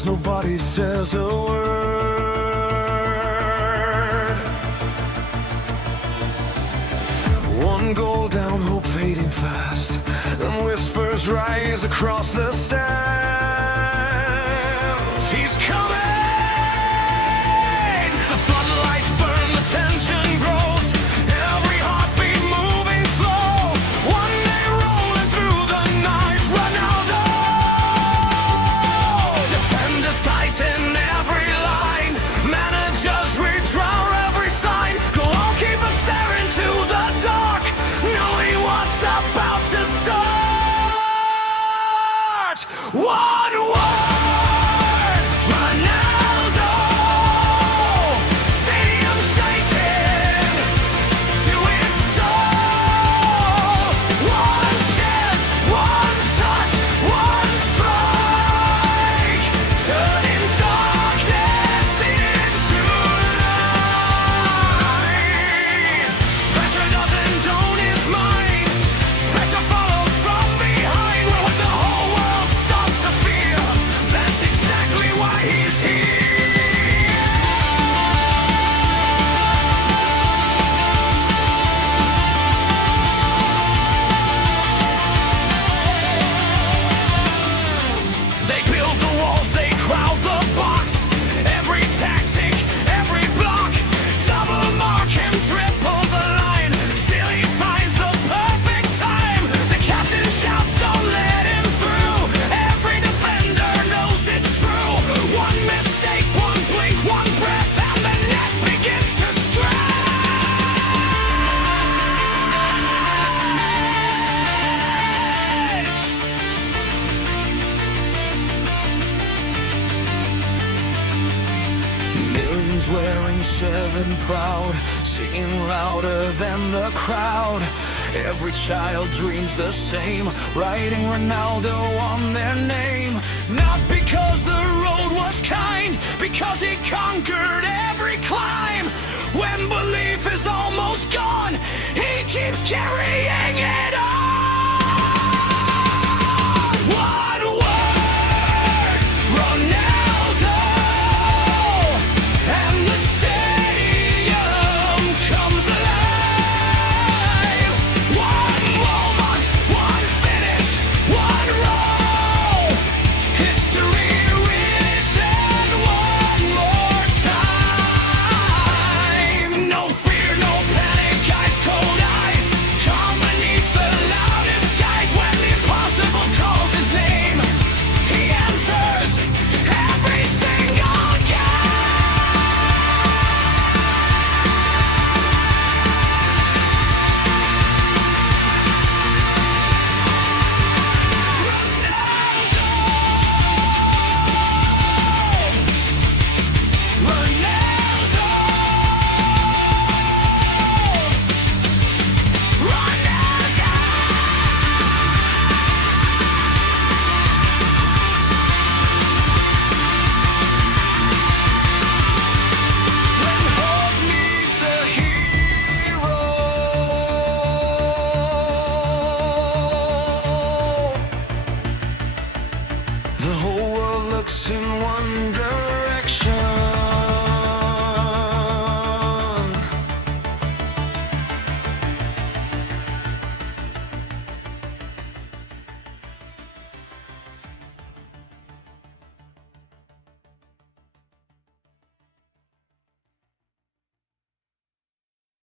miles, nobody says a word. One goal down, hope fading fast, and whispers rise across the stands. He's coming! The floodlights burn, the tension grows, every heartbeat moving slow. One day rolling through the night, Ronaldo! Defenders tighten every line, managers redraw every sign. Goalkeepers stare into the dark, knowing what's about to start. One word, Ronaldo. Stadium shaking to its soul. One chance, one touch, one strike, turning darkness into light. Pressure doesn't own his mind, pressure follows from behind. When the whole world starts to fear, that's exactly why he's here. They build the walls, they crowd the box. Every tactic, every block, double mark him, triple the line. Still he finds the perfect time. The captain shouts, don't let him through. Every defender knows it's true. One mistake, one blink, one breath, and the net begins to stretch. Millions wearing 7 proud, singing louder than the crowd. Every child dreams the same, writing Ronaldo on their name. Not because the road was kind, because he conquered every climb. When belief is almost gone, he keeps carrying